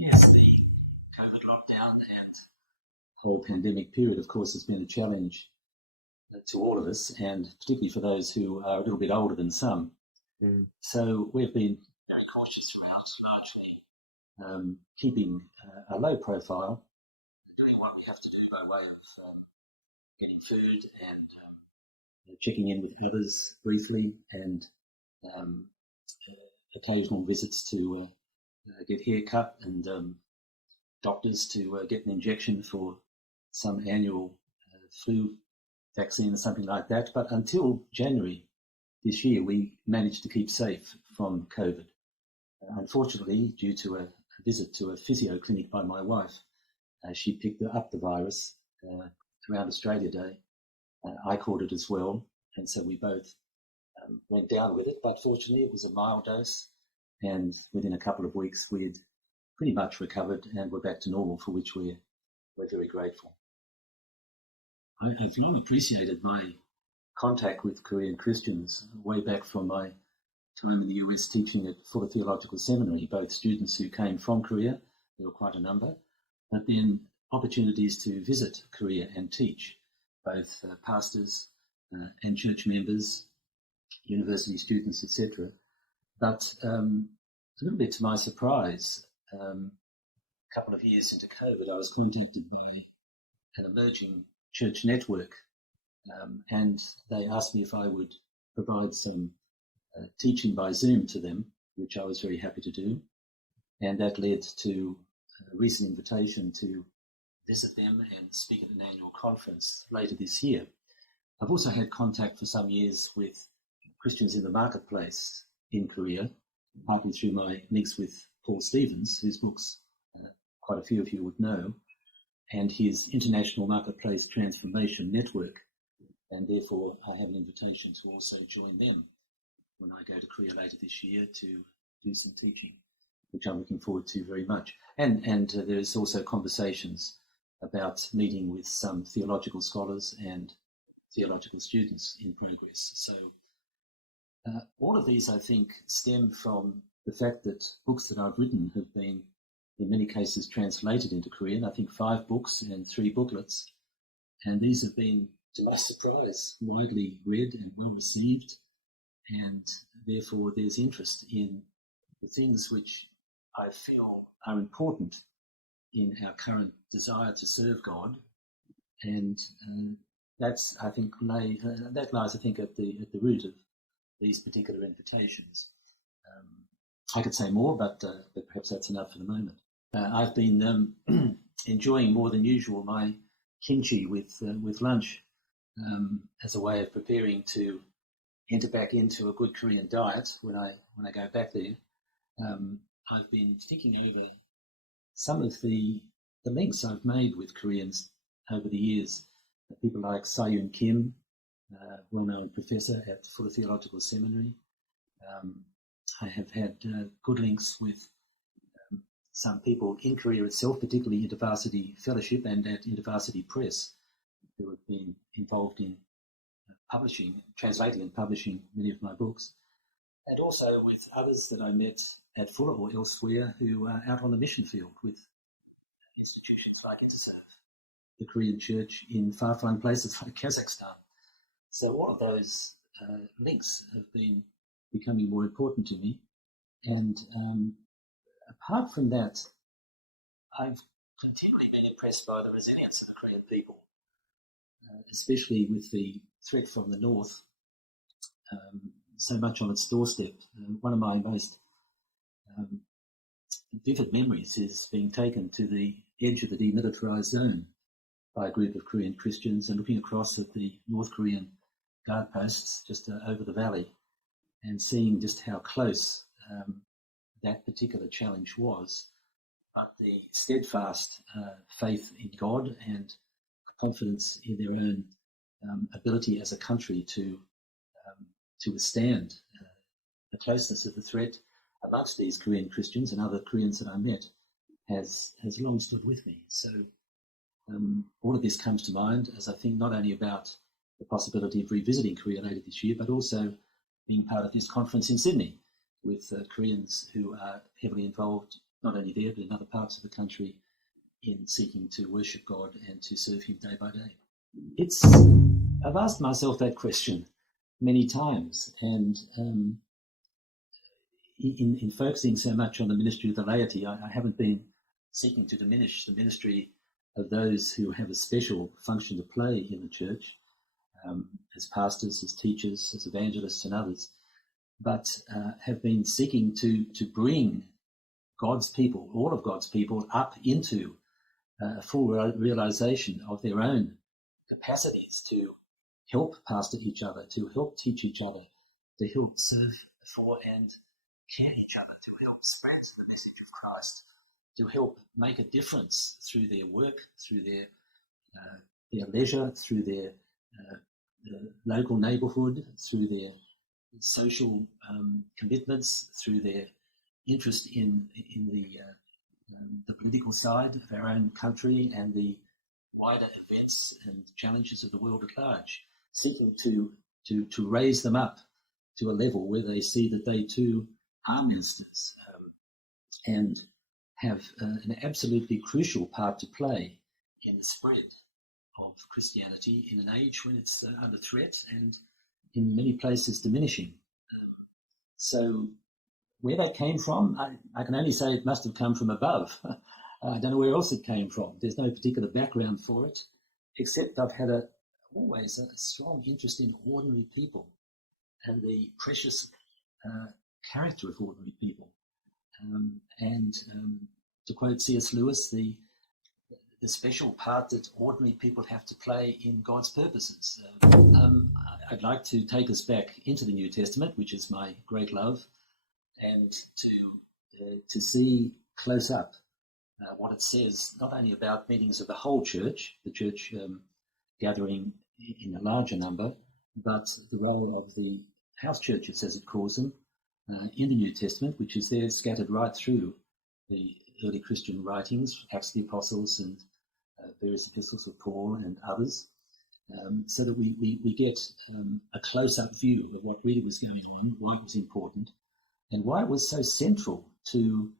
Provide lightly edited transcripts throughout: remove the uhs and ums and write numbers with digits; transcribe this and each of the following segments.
Yes, the COVID lockdown and whole pandemic period, of course, has been a challenge to all of us, and particularly for those who are a little bit older than some. So we've been very cautious throughout, largely keeping a low profile, doing what we have to do by way of getting food and checking in with others briefly, and occasional visits to get haircut, and doctors to get an injection for some annual flu vaccine or something like that. But until January this year, we managed to keep safe from COVID. Unfortunately, due to a visit to a physio clinic by my wife, she picked up the virus around Australia Day. I caught it as well, and so we both went down with it. But fortunately, it was a mild dose, and within a couple of weeks, we'd pretty much recovered and we're back to normal, for which we're very grateful. I've long appreciated my contact with Korean Christians way back from my time in the US teaching at Fuller Theological Seminary, both students who came from Korea, there were quite a number, but then opportunities to visit Korea and teach, both pastors and church members, university students, etc. But a little bit to my surprise, a couple of years into COVID, I was contacted by an emerging church network, and they asked me if I would provide some teaching by Zoom to them, which I was very happy to do. And that led to a recent invitation to visit them and speak at an annual conference later this year. I've also had contact for some years with Christians in the Marketplace in Korea, partly through my links with Paul Stevens, whose books quite a few of you would know, and his International Marketplace Transformation Network. And therefore, I have an invitation to also join them when I go to Korea later this year to do some teaching, which I'm looking forward to very much. And there's also conversations about meeting with some theological scholars and theological students in progress. So all of these, I think, stem from the fact that books that I've written have been, in many cases, translated into Korean. I think 5 books and 3 booklets. And these have been, to my surprise, widely read and well received. And therefore, there's interest in the things which I feel are important in our current desire to serve God. And that's, I think, that lies, I think, at the root of these particular invitations. I could say more, but perhaps that's enough for the moment. I've been enjoying more than usual my kimchi with lunch as a way of preparing to enter back into a good Korean diet when I go back there. I've been thinking over some of the links I've made with Koreans over the years. People like Sayun Kim, well-known professor at Fuller Theological Seminary. I have had good links with some people in Korea itself, particularly InterVarsity Fellowship and at InterVarsity Press, who have been involved in translating and publishing many of my books, and also with others that I met at Fuller or elsewhere who are out on the mission field with institutions like InterServe, the Korean Church in far-flung places like Kazakhstan. So all of those links have been becoming more important to me. And apart from that, I've continually been impressed by the resilience of the Korean people, especially with the threat from the north, so much on its doorstep. One of my most vivid memories is being taken to the edge of the demilitarized zone by a group of Korean Christians and looking across at the North Korean guard posts just over the valley and seeing just how close that particular challenge was. But the steadfast faith in God and confidence in their own ability as a country to withstand the closeness of the threat amongst these Korean Christians and other Koreans that I met has long stood with me. So all of this comes to mind as I think not only about the possibility of revisiting Korea later this year, but also being part of this conference in Sydney with Koreans who are heavily involved not only there, but in other parts of the country, in seeking to worship God and to serve him day by day. I've asked myself that question many times, and in focusing so much on the ministry of the laity, I haven't been seeking to diminish the ministry of those who have a special function to play in the church, as pastors, as teachers, as evangelists and others, but have been seeking to bring God's people, all of God's people, up into a full realization of their own capacities to help pastor each other, to help teach each other, to help serve for and care each other, to help spread the message of Christ, to help make a difference through their work, through their leisure, through their local neighbourhood, through their social commitments, through their interest in the political side of our own country and the wider events and challenges of the world at large, seeking to raise them up to a level where they see that they too are ministers and have an absolutely crucial part to play in the spread of Christianity in an age when it's under threat and in many places diminishing. So where that came from, I can only say it must have come from above. I don't know where else it came from. There's no particular background for it, except I've had always a strong interest in ordinary people and the precious character of ordinary people. And to quote C.S. Lewis, the special part that ordinary people have to play in God's purposes. I'd like to take us back into the New Testament, which is my great love, and to see close up what it says, not only about meetings of the whole church, the church gathering in a larger number, but the role of the house churches, as it calls them, in the New Testament, which is there scattered right through the early Christian writings, Acts of the Apostles and various epistles of Paul and others, so that we get a close-up view of what really was going on, why it was important, and why it was so central to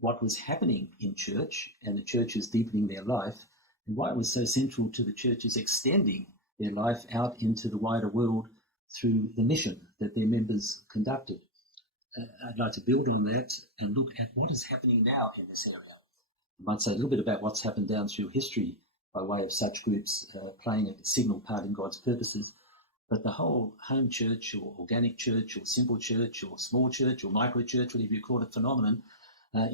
what was happening in church and the churches deepening their life, and why it was so central to the churches extending their life out into the wider world through the mission that their members conducted. I'd like to build on that and look at what is happening now in this area. I might say a little bit about what's happened down through history by way of such groups playing a signal part in God's purposes, but the whole home church or organic church or simple church or small church or micro church, whatever you call it, phenomenon,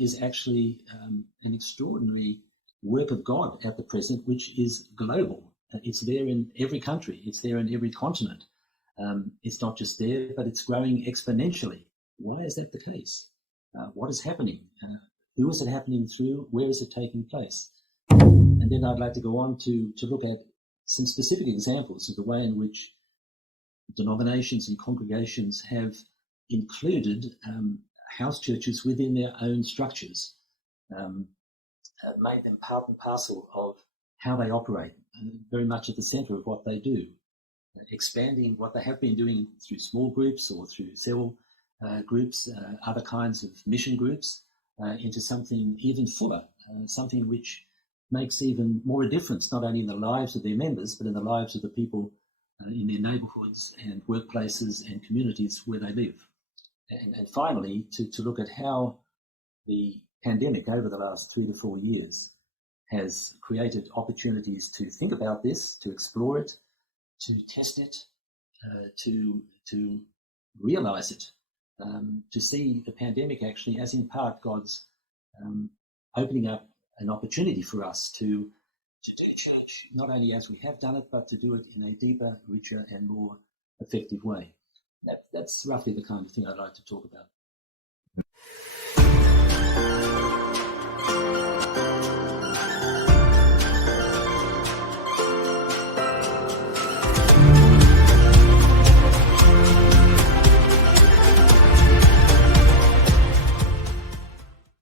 is actually an extraordinary work of God at the present, which is global. It's there in every country. It's there in every continent. It's not just there, but it's growing exponentially. Why is that the case? What is happening? Who is it happening through? Where is it taking place? And then I'd like to go on to look at some specific examples of the way in which denominations and congregations have included house churches within their own structures, made them part and parcel of how they operate, very much at the centre of what they do, expanding what they have been doing through small groups or through cell groups, other kinds of mission groups, into something even fuller, something which makes even more a difference, not only in the lives of their members, but in the lives of the people in their neighbourhoods and workplaces and communities where they live. And finally, to look at how the pandemic over the last 3 to 4 years has created opportunities to think about this, to explore it, to test it, to realise it, to see the pandemic actually as in part God's opening up an opportunity for us to do church, not only as we have done it, but to do it in a deeper, richer and more effective way. That's roughly the kind of thing I'd like to talk about.